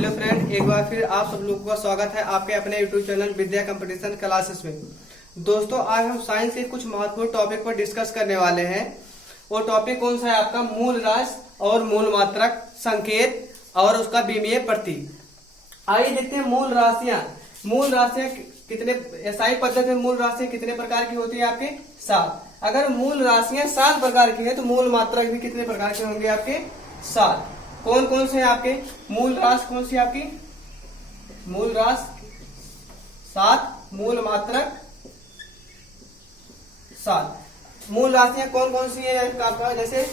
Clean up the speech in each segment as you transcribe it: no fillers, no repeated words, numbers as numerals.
Hello friend, एक बार फिर आप सब लोगों का स्वागत है आपके अपने यूट्यूब चैनल विद्या कंपटीशन क्लासेस में। दोस्तों, आज हम साइंस के कुछ महत्वपूर्ण टॉपिक पर डिस्कस करने वाले हैं। वो टॉपिक कौन सा है? आपका मूल राशि और मूल मात्रक, संकेत और उसका विमीय प्रतीक। आइए देखते हैं मूल राशियां। मूल राशियां कितने एसआई पद्धति में मूल राशियां कितने प्रकार की होती है? आपके 7। अगर मूल राशियां 7 प्रकार की है तो मूल मात्रक भी कितने प्रकार के होंगे? आपके 7। कौन कौन से हैं आपके? मूल राशि कौन सी आपकी? मूल राशि 7, मूल मात्रक 7। मूल राशियां कौन कौन सी है आपका? जैसे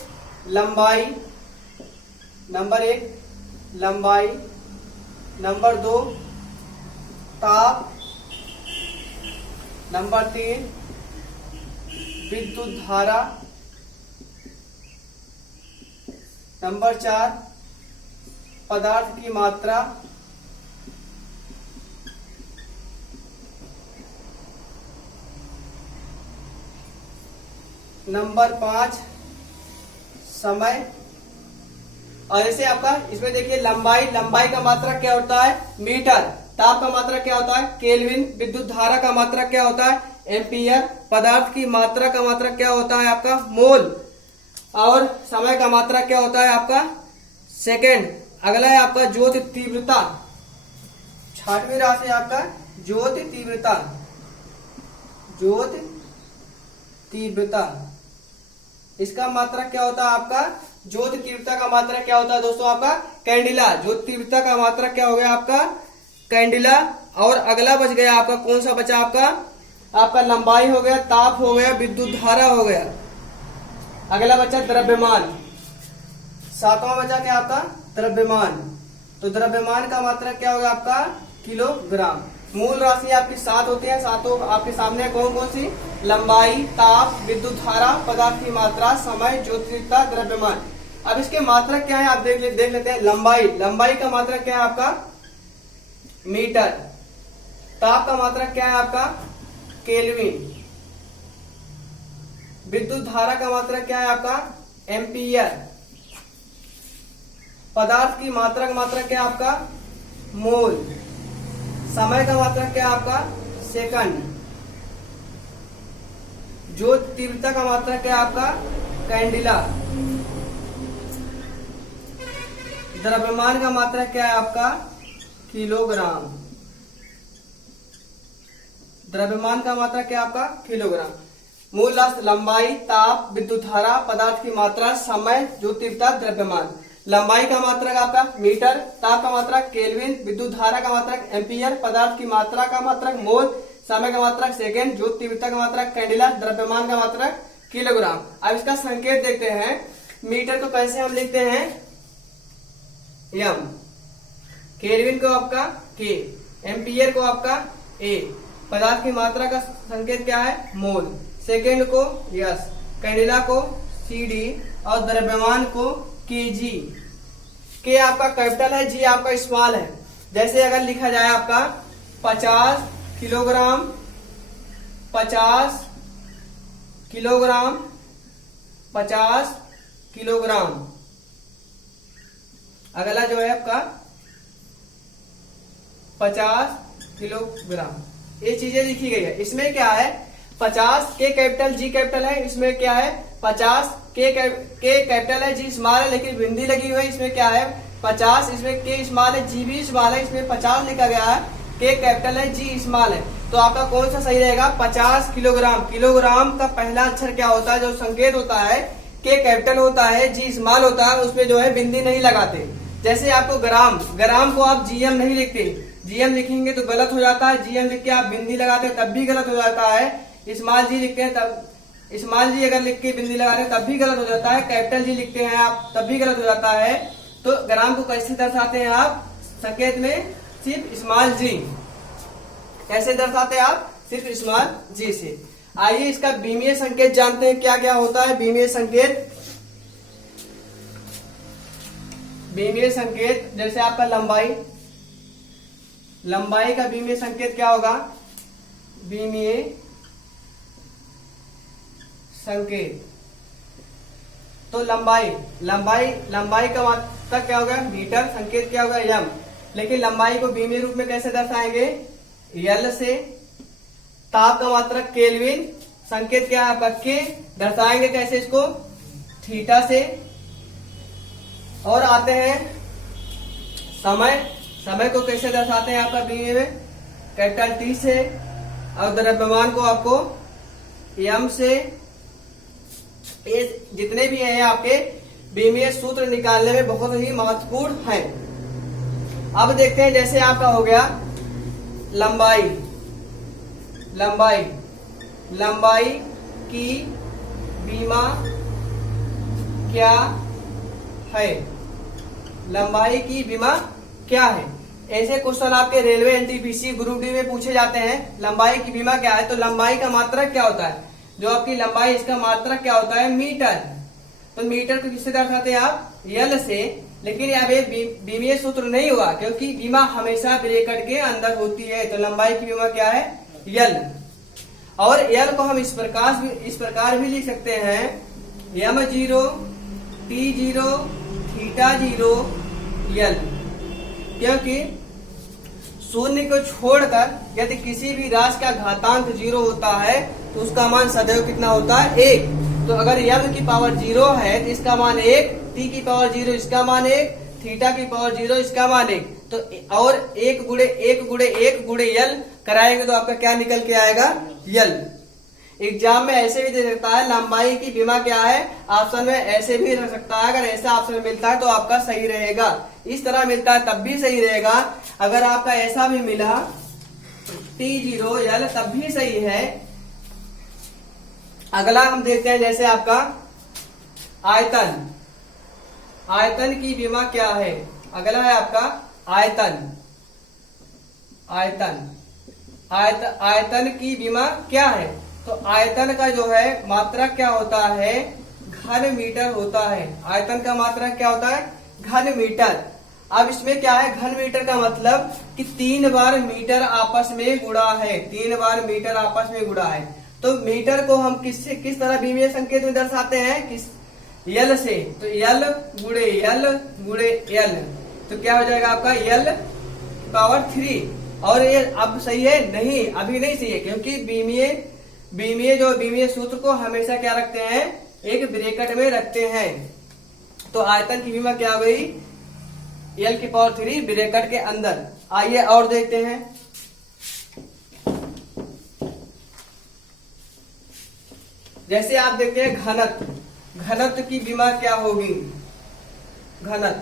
लंबाई, नंबर 1 लंबाई, नंबर 2 ताप, नंबर 3 विद्युत धारा, नंबर 4 पदार्थ की मात्रा, नंबर 5 समय। और जैसे आपका इसमें देखिए लंबाई का मात्रक क्या होता है? मीटर। ताप का मात्रक क्या होता है? केल्विन। विद्युत धारा का मात्रक क्या होता है? एम्पियर। पदार्थ की मात्रा का मात्रक क्या होता है? आपका मोल। और समय का मात्रक क्या होता है? आपका सेकेंड। अगला है आपका ज्योति तीव्रता। 6वीं राशि आपका ज्योति तीव्रता। ज्योति तीव्रता, इसका मात्रक क्या होता है? आपका ज्योति तीव्रता का मात्रक क्या होता है दोस्तों? आपका कैंडिला। ज्योति तीव्रता का मात्रक क्या हो गया? आपका कैंडिला। और अगला बच गया आपका, कौन सा बचा आपका? आपका लंबाई हो गया, ताप हो गया, विद्युत धारा हो गया। अगला बचा द्रव्यमान। 7वां बचा क्या आपका? द्रव्यमान। तो द्रव्यमान का मात्रक क्या होगा? आपका किलोग्राम। मूल राशि आपकी 7 होती है। 7 आपके सामने कौन कौन सी? लंबाई, ताप, विद्युत धारा, पदार्थ की मात्रा, समय, ज्योतिर्ता, द्रव्यमान। अब इसके मात्रक क्या है आप देख लेते हैं। लंबाई का मात्रक क्या है आपका? मीटर। ताप का मात्रक क्या है आपका? केल्विन। विद्युत धारा का मात्रक क्या है आपका? एम्पियर। पदार्थ की मात्रक क्या है आपका? मोल। समय का मात्रक क्या है आपका? सेकंड। ज्योति तीव्रता का मात्रक क्या है आपका? कैंडिला। द्रव्यमान का मात्रक क्या है आपका? किलोग्राम। द्रव्यमान का मात्रक क्या है आपका? किलोग्राम। मूल राशि लंबाई, ताप, विद्युत धारा, पदार्थ की मात्रा, समय, ज्योति तीव्रता, द्रव्यमान। लंबाई का मात्रक आपका मीटर, ताप का मात्रक केल्विन, विद्युत धारा का मात्रक एम्पियर, पदार्थ की मात्रा का मात्रक मोल, समय का मात्रक सेकेंड, ज्योति तीव्रता का मात्रक कैंडिला, द्रव्यमान का मात्रक किलोग्राम। अब इसका संकेत देखते हैं। मीटर को कैसे हम लिखते हैं? एम। केल्विन को आपका के, एम्पियर को आपका ए। पदार्थ की मात्रा का संकेत क्या है? मोल। सेकेंड को यस, कैंडिला को सीडी और द्रव्यमान को केजी। के आपका कैपिटल है, जी आपका स्मॉल है। जैसे अगर लिखा जाए आपका 50 किलोग्राम, 50 किलोग्राम, 50 किलोग्राम। अगला जो है आपका 50 किलोग्राम। ये चीजें लिखी गई है। इसमें क्या है? 50 के कैपिटल, जी कैपिटल है। इसमें क्या है? 50 के कैपिटल है, जी स्मॉल है, लेकिन बिंदी लगी हुई है। इसमें क्या है? 50, इसमें के स्मॉल है, जी भी स्मॉल है। इसमें 50 लिखा गया है, के कैपिटल है, जी स्मॉल है। तो आपका कौन सा सही रहेगा? 50 किलोग्राम। किलोग्राम का पहला अक्षर क्या होता है? जो संकेत होता है के कैपिटल होता है, जी स्मॉल होता है, उसमें जो है बिंदी नहीं लगाते। जैसे आपको ग्राम को आप जीएम नहीं लिखते। जीएम लिखेंगे तो गलत हो जाता है। जीएम लिख के आप बिंदी लगाते तब भी गलत हो जाता है। स्मॉल जी लिखते हैं तब, स्मॉल जी अगर लिख के बिंदी लगाते हैं तब भी गलत हो जाता है। कैपिटल जी लिखते हैं आप तब भी गलत हो जाता है। तो ग्राम को कैसे दर्शाते हैं आप? संकेत में सिर्फ स्मॉल जी। कैसे दर्शाते हैं आप? सिर्फ स्मॉल जी से। आइए इसका विमीय संकेत जानते हैं, क्या क्या होता है विमीय संकेत। विमीय संकेत जैसे आपका लंबाई का विमीय संकेत क्या होगा? विमीय संकेत। तो लंबाई का मात्रक क्या होगा? मीटर। संकेत क्या होगा? एम। लेकिन लंबाई को बीमीय रूप में कैसे दर्शाएंगे? यल से। ताप का मात्रक केल्विन, संकेत क्या है आपका के, दर्शाएंगे कैसे इसको? थीटा से। और आते हैं समय, समय को कैसे दर्शाते हैं आपका बीमीय में? कैपिटल टी से। और द्रव्यमान को आपको एम से। ये जितने भी हैं आपके बीमीय सूत्र निकालने में बहुत ही महत्वपूर्ण है। अब देखते हैं जैसे आपका हो गया लंबाई, लंबाई, लंबाई की बीमा क्या है? लंबाई की बीमा क्या है? ऐसे क्वेश्चन आपके रेलवे एनटीपीसी ग्रुप डी में पूछे जाते हैं। लंबाई की बीमा क्या है? तो लंबाई का मात्रक क्या होता है? जो आपकी लंबाई, इसका मात्रक क्या होता है? मीटर। तो मीटर को किससे दर्शाते हैं आप? यल से। लेकिन अब ये बीमीय सूत्र नहीं हुआ, क्योंकि बीमा हमेशा ब्रैकेट के अंदर होती है। तो लंबाई की बीमा क्या है? यल। और यल को हम इस प्रकार भी लिख सकते हैं, m0 t0 थीटा 0 यल। क्योंकि शून्य को छोड़कर यदि किसी भी राशि का घातांक 0 होता है तो उसका मान सदैव कितना होता है? 1। तो अगर m की पावर 0 है तो इसका मान 1, t की पावर 0 इसका मान 1, थीटा की पावर 0 इसका मान 1। तो और 1 गुणे 1 गुणे 1 गुणे यल कराएंगे तो आपका क्या निकल के आएगा? यल। एग्जाम में ऐसे भी दे सकता है लंबाई की बीमा क्या है, ऑप्शन में ऐसे भी रह सकता है। अगर ऐसा ऑप्शन मिलता है तो आपका सही रहेगा, इस तरह मिलता है तब भी सही रहेगा। अगर आपका ऐसा भी मिला T0 यल तब भी सही है। अगला हम देखते हैं जैसे आपका आयतन, आयतन की बीमा क्या है? अगला है आपका आयतन, आयतन, आयतन की बीमा क्या है? तो आयतन का जो है मात्रक क्या होता है? घन मीटर होता है। आयतन का मात्रक क्या होता है? घन मीटर। अब इसमें क्या है? घन मीटर का मतलब कि 3 बार मीटर आपस में गुणा है, 3 बार मीटर आपस में गुणा है। तो मीटर को हम किस तरह बीमीय संकेत में दर्शाते हैं? किस? यल से। तो यल गुणे यल गुणे यल, तो क्या हो जाएगा आपका? यल पावर 3। और ये अब सही है? नहीं, अभी नहीं सही है, क्योंकि बीमीय सूत्र को हमेशा क्या रखते हैं? एक ब्रैकेट में रखते हैं। तो आयतन की बीमा क्या हो गई? यल की पावर 3 ब्रैकेट के अंदर। आइए और देखते हैं। जैसे आप देखते हैं घनत्व, घनत्व की बीमा क्या होगी? घनत्व,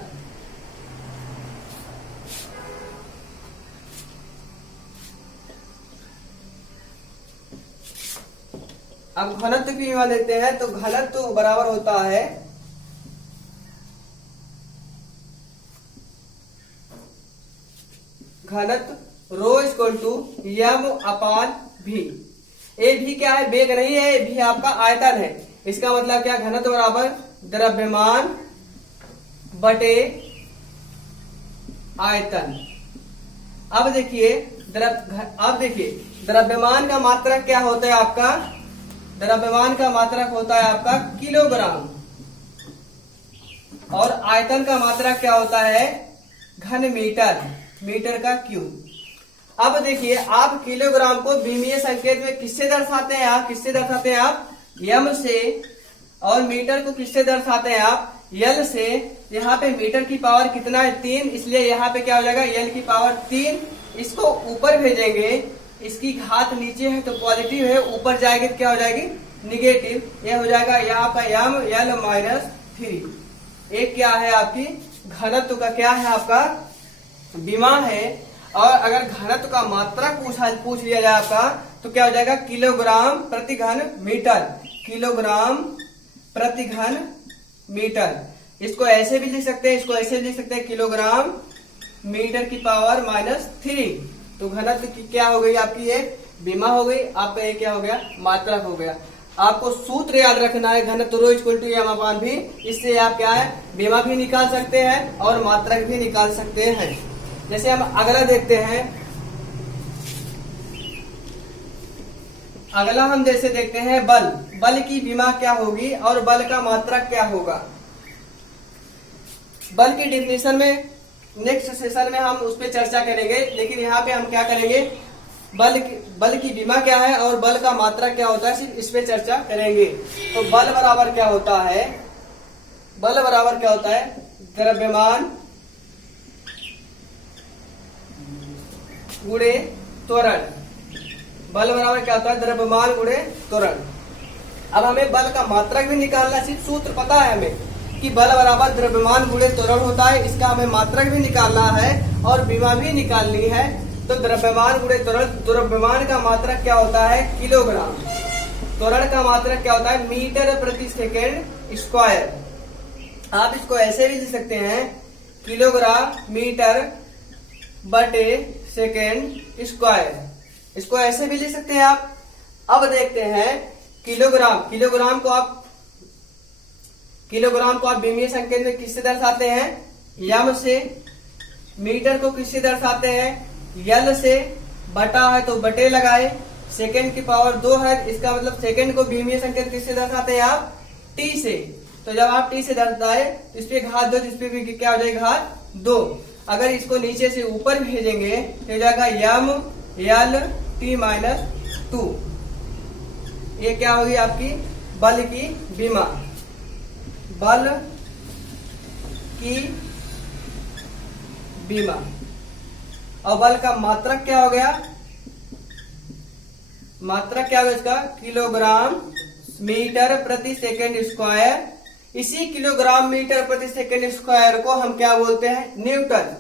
अब घनत्व की बीमा देखते हैं। तो घनत्व बराबर होता है घनत्व रो इक्वल टू m अपान भी। ए भी क्या है? वेग नहीं है, ए भी आपका आयतन है। इसका मतलब क्या? घनत्व बराबर द्रव्यमान बटे आयतन। अब देखिए द्रव्यमान का मात्रक क्या होता है आपका? द्रव्यमान का मात्रक होता है आपका किलोग्राम, और आयतन का मात्रक क्या होता है? घन मीटर, मीटर का क्यूब। अब देखिए आप किलोग्राम को बीमीय संकेत में किससे दर्शाते हैं? आप किससे दर्शाते हैं? आप m से। और मीटर को किससे दर्शाते हैं? आप यल से। यहाँ पे मीटर की पावर कितना है? 3, इसलिए यहाँ पे क्या हो जाएगा? यल की पावर 3। इसको ऊपर भेजेंगे, इसकी घात नीचे है तो पॉजिटिव है, ऊपर जाएगी तो क्या हो जाएगी? निगेटिव। ये हो जाएगा यहाँ पर m यल माइनस 3। एक क्या है आपकी घनत्व का क्या है? आपका बीमा है। और अगर घनत्व का मात्रक पूछ लिया जाए आपका तो क्या हो जाएगा? किलोग्राम प्रति घन मीटर, किलोग्राम प्रति घन मीटर। इसको ऐसे भी लिख सकते हैं, इसको ऐसे लिख सकते हैं, किलोग्राम मीटर की पावर माइनस 3। तो घनत्व की क्या हो गई आपकी? ये बीमा हो गई, आपका ये क्या हो गया? मात्रक हो गया। आपको सूत्र याद रखना है, घनत्व रो इक्वल टू m अपान भी। इससे आप क्या है? बीमा भी निकाल सकते हैं और मात्रक भी निकाल सकते हैं। जैसे हम अगला देखते हैं, अगला हम जैसे देखते हैं बल, बल की बीमा क्या होगी और बल का मात्रक क्या होगा? बल की डिफिनेशन में नेक्स्ट सेशन में हम उस पर चर्चा करेंगे, लेकिन यहाँ पे हम क्या करेंगे, बल की विमा क्या है और बल का मात्रा क्या होता है, सिर्फ इस पे चर्चा करेंगे। तो बल बराबर क्या होता है, बल बराबर क्या होता है, द्रव्यमान गुणे त्वरण। बल बराबर क्या होता है, द्रव्यमान गुणे त्वरण। अब हमें बल का मात्रक भी निकालना, सिर्फ सूत्र पता है हमें कि बल बराबर द्रव्यमान गुणे त्वरण होता है, इसका हमें मात्रक भी निकालना है और विमा भी निकालनी है। तो द्रव्यमान गुणे त्वरण, द्रव्यमान का मात्रक क्या होता है, किलोग्राम, त्वरण का मात्रक क्या होता है, मीटर प्रति सेकेंड स्क्वायर। आप इसको ऐसे भी लिख सकते हैं, किलोग्राम मीटर बटे सेकेंड स्क्वायर, इसको ऐसे भी लिख सकते हैं आप। अब देखते हैं किलोग्राम, किलोग्राम को आप विमीय संकेत में किससे दर्शाते हैं, यम से। मीटर को किससे दर्शाते हैं, यल से। बटा है तो बटे लगाए, सेकेंड की पावर 2 है, इसका मतलब सेकेंड को विमीय संकेत किससे दर्शाते हैं आप, टी से। तो जब आप टी से दर्शाए तो इस पे घात 2, इस पे भी क्या हो जाएगा, घात 2। अगर इसको नीचे से ऊपर भेजेंगे तो हो जाएगा यम यल टी माइनस 2। ये क्या होगी आपकी बल की विमा, बल की विमा। और बल का मात्रक क्या हो गया, मात्रक क्या होगा इसका, किलोग्राम मीटर प्रति सेकेंड स्क्वायर। इसी किलोग्राम मीटर प्रति सेकेंड स्क्वायर को हम क्या बोलते हैं, न्यूटन।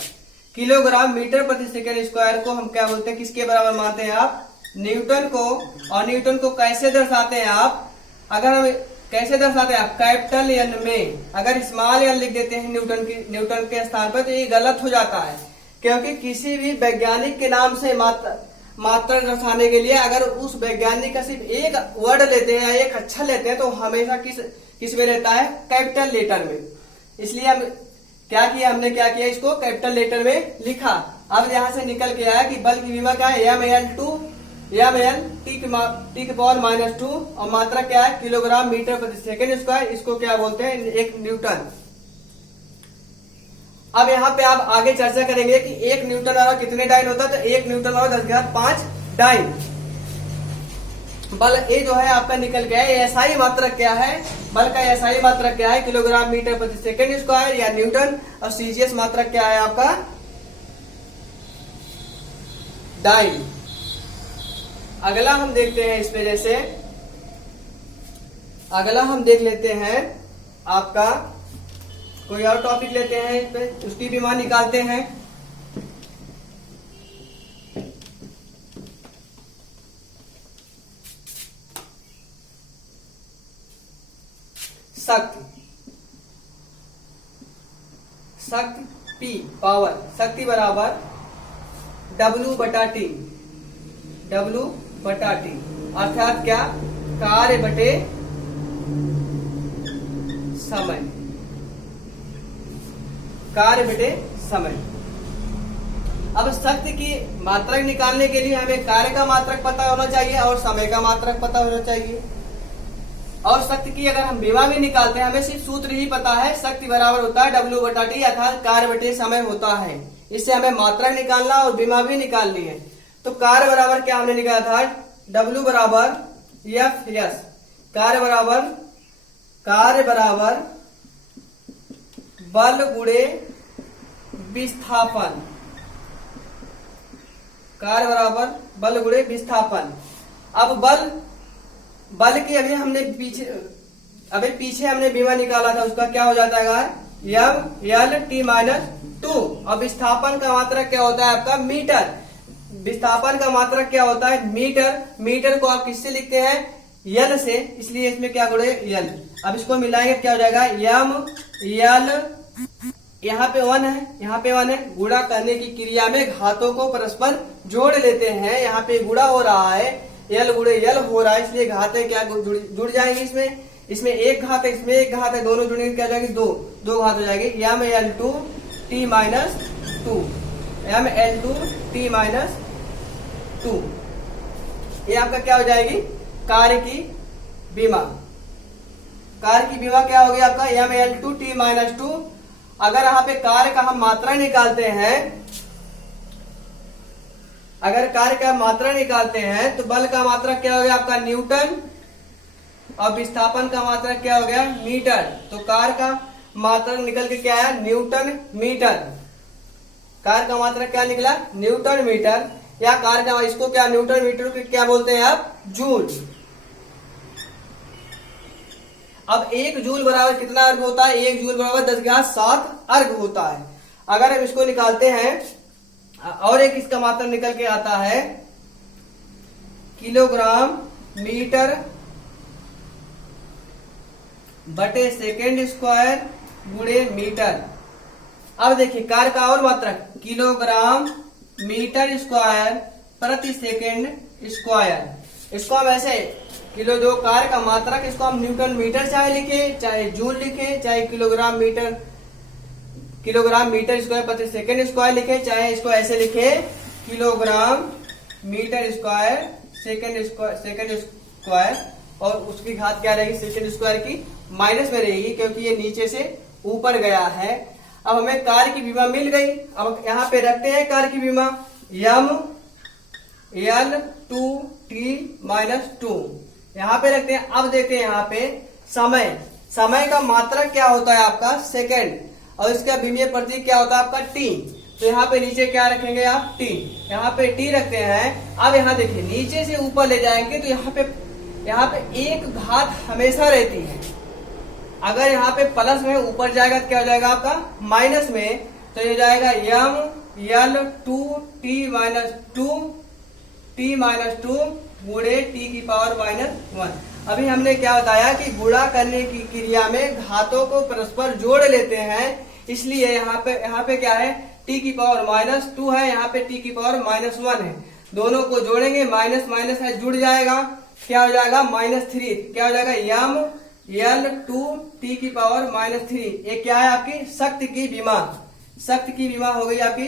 किलोग्राम मीटर प्रति सेकेंड स्क्वायर को हम क्या बोलते हैं, किसके बराबर मानते हैं आप, न्यूटन को। और न्यूटन को कैसे दर्शाते हैं आप, अगर हम कैसे दर्शाते हैं आप, कैपिटल एन में। अगर स्मॉल एन लिख देते हैं न्यूटन के स्थान पर तो ये गलत हो जाता है, क्योंकि किसी भी वैज्ञानिक के नाम से मात्रा दर्शाने के लिए अगर उस वैज्ञानिक का सिर्फ एक वर्ड लेते हैं या एक अक्षर लेते हैं तो हमेशा किस में रहता है, कैपिटल लेटर में। इसलिए हम क्या किया, हमने क्या किया, इसको कैपिटल लेटर में लिखा। अब यहाँ से निकल के आया कि बल की विमा क्या है, एम एल टी की पावर -2 और मात्रा क्या है, किलोग्राम मीटर प्रति सेकेंड स्क्वायर। इसको क्या बोलते हैं, एक न्यूटन। अब यहाँ पे आप आगे चर्चा करेंगे कि 1 न्यूटन और कितने डाइन होता है, तो 1 न्यूटन और 10⁵5 डाइन। बल ए जो है आपका निकल गया है। एसआई मात्रक क्या है, बल का एसआई मात्रक क्या है, किलोग्राम मीटर प्रति सेकेंड स्क्वायर या न्यूटन। और सीजीएस मात्रक क्या है आपका, डाइन। अगला हम देखते हैं इस पे, जैसे अगला हम देख लेते हैं आपका कोई और टॉपिक लेते हैं, इस पे उसकी विमा निकालते हैं। शक्ति P पावर, शक्ति बराबर W बटा टी, अर्थात क्या, कार्य बटे समय, कार्य बटे समय। अब शक्ति की मात्रक निकालने के लिए हमें कार्य का मात्रक पता होना चाहिए और समय का मात्रक पता होना चाहिए। और शक्ति की अगर हम विमा भी निकालते हैं, हमें सिर्फ सूत्र ही पता है, शक्ति बराबर होता है W बटा टी, अर्थात कार्य बटे समय होता है। इससे हमें मात्रक निकालना और विमा भी निकालनी है। तो कार्य बराबर क्या हमने निकाला था, W बराबर एफ एस, कार्य बराबर बल गुणे विस्थापन, कार्य बराबर बल गुणे विस्थापन। अब बल की अभी पीछे हमने विमा निकाला था, उसका क्या हो जाता है, यम यल टी -2। और विस्थापन का मात्रक क्या होता है आपका, मीटर। विस्थापन का मात्रक क्या होता है, मीटर। मीटर को आप किससे लिखते हैं, यल से, इसलिए इसमें क्या गुणे यल। अब इसको मिलाएंगे क्या हो जाएगा, यम यल, यहाँ पे 1 है, यहाँ पे 1 है। गुणा करने की क्रिया में घातों को परस्पर जोड़ लेते हैं, यहाँ पे गुणा हो रहा है, यल गुणे यल हो रहा है, इसलिए घातें क्या जुड़ जाएंगी। इसमें एक घात है, इसमें एक घात है, दोनों जुड़ेंगे क्या हो जाएगी, दो घात हो जाएगी। M L two T -2, M L two T -2, ये आपका क्या हो जाएगी, कार्य की विमा। कार्य की विमा क्या होगी आपका, यम एल टू टी -2 अगर यहाँ पे कार्य का हम मात्रा निकालते हैं, अगर कार्य का मात्रा निकालते हैं तो बल का मात्रा क्या हो गया आपका न्यूटन और विस्थापन का मात्रा क्या हो गया मीटर। तो कार्य का मात्रा निकल के क्या है न्यूटन मीटर। कार्य का मात्रा क्या निकला न्यूटन मीटर, या कार्य का इसको क्या न्यूटन मीटर को क्या बोलते हैं आप जूल। अब 1 जूल बराबर कितना अर्घ होता है, 1 जूल बराबर 10⁻7 अर्घ होता है। अगर हम इसको निकालते हैं और एक इसका मात्रा निकल के आता है किलोग्राम मीटर बटे सेकेंड स्क्वायर गुणे मीटर। अब देखिए कार्य का और मात्रा किलोग्राम मीटर स्क्वायर प्रति सेकेंड स्क्वायर। इसको हम ऐसे किलो दो कार्य का मात्रक, इसको हम न्यूटन मीटर चाहे लिखे चाहे जूल लिखे चाहे किलोग्राम मीटर स्क्वायर प्रति सेकेंड स्क्वायर लिखे, चाहे इसको ऐसे लिखे kilogram metre square second square, और उसकी घात क्या रहेगी सेकेंड स्क्वायर की माइनस में रहेगी क्योंकि ये नीचे से ऊपर गया है। अब हमें कार्य की विमा मिल गई। अब यहाँ पे रखते हैं कार्य की विमा m L2t-2 यहाँ पे रखते हैं। अब देखते हैं यहाँ पे समय का मात्रक क्या होता है आपका सेकंड, और इसका विमीय प्रतीक क्या होता है आपका t। तो यहाँ पे नीचे क्या रखेंगे आप t, यहाँ पे t रखते हैं। अब यहाँ देखिए नीचे से ऊपर ले जाएंगे तो यहाँ पे एक घात हमेशा रहती है। अगर यहाँ पे प्लस में ऊपर जाएगा तो क्या हो जाएगा आपका माइनस में, तो ये जाएगा m L2t-2 गुणे t⁻⁻1। अभी हमने क्या बताया कि गुणा करने की क्रिया में घातों को परस्पर जोड़ लेते हैं, इसलिए यहाँ पे क्या है t⁻⁻2 है, यहाँ पे t⁻⁻1 है। दोनों को जोड़ेंगे माइनस माइनस है जुड़ जाएगा, क्या हो जाएगा -3। क्या हो जाएगा m L2t⁻⁻3। ये क्या है आपकी शक्ति की विमा। शक्ति की विमा हो गई आपकी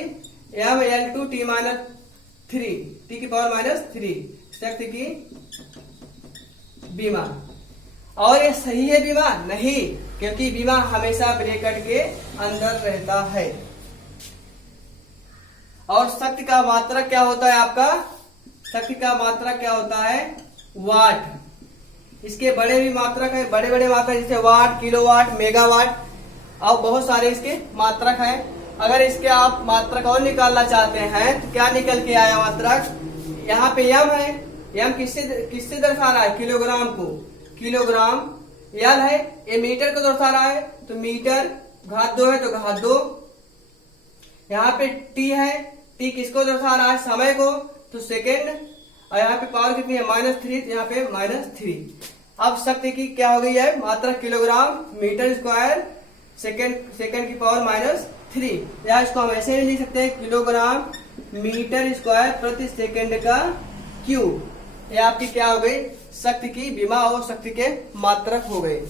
m L2t⁻3 शक्ति की विमा। और ये सही है विमा नहीं, क्योंकि विमा हमेशा ब्रैकेट के अंदर रहता है। और शक्ति का मात्रा क्या होता है आपका, शक्ति का मात्रा क्या होता है वाट। इसके बड़े भी मात्रक है, बड़े बड़े मात्रक जैसे वाट, किलोवाट, मेगावाट और बहुत सारे इसके मात्रक हैं। अगर इसके आप मात्रक और निकालना चाहते हैं तो क्या निकल के आया मात्रक, यहाँ पे m है, m किससे दर्शा रहा है किलोग्राम को, किलोग्राम। l है ये मीटर को दर्शा रहा है तो मीटर, घात 2 है तो घात 2। यहाँ पे t है, t किसको दर्शा रहा है समय को तो सेकेंड, और यहाँ पे पावर कितनी है -3, तो यहाँ पे -3। अब शक्ति की क्या हो गई है मात्रा किलोग्राम मीटर स्क्वायर सेकेंड की पावर -3, या इसको हम ऐसे भी लिख सकते हैं किलोग्राम मीटर स्क्वायर प्रति सेकेंड का क्यूब। ये आपकी क्या हो गई शक्ति की विमा और शक्ति के मात्रक हो गए।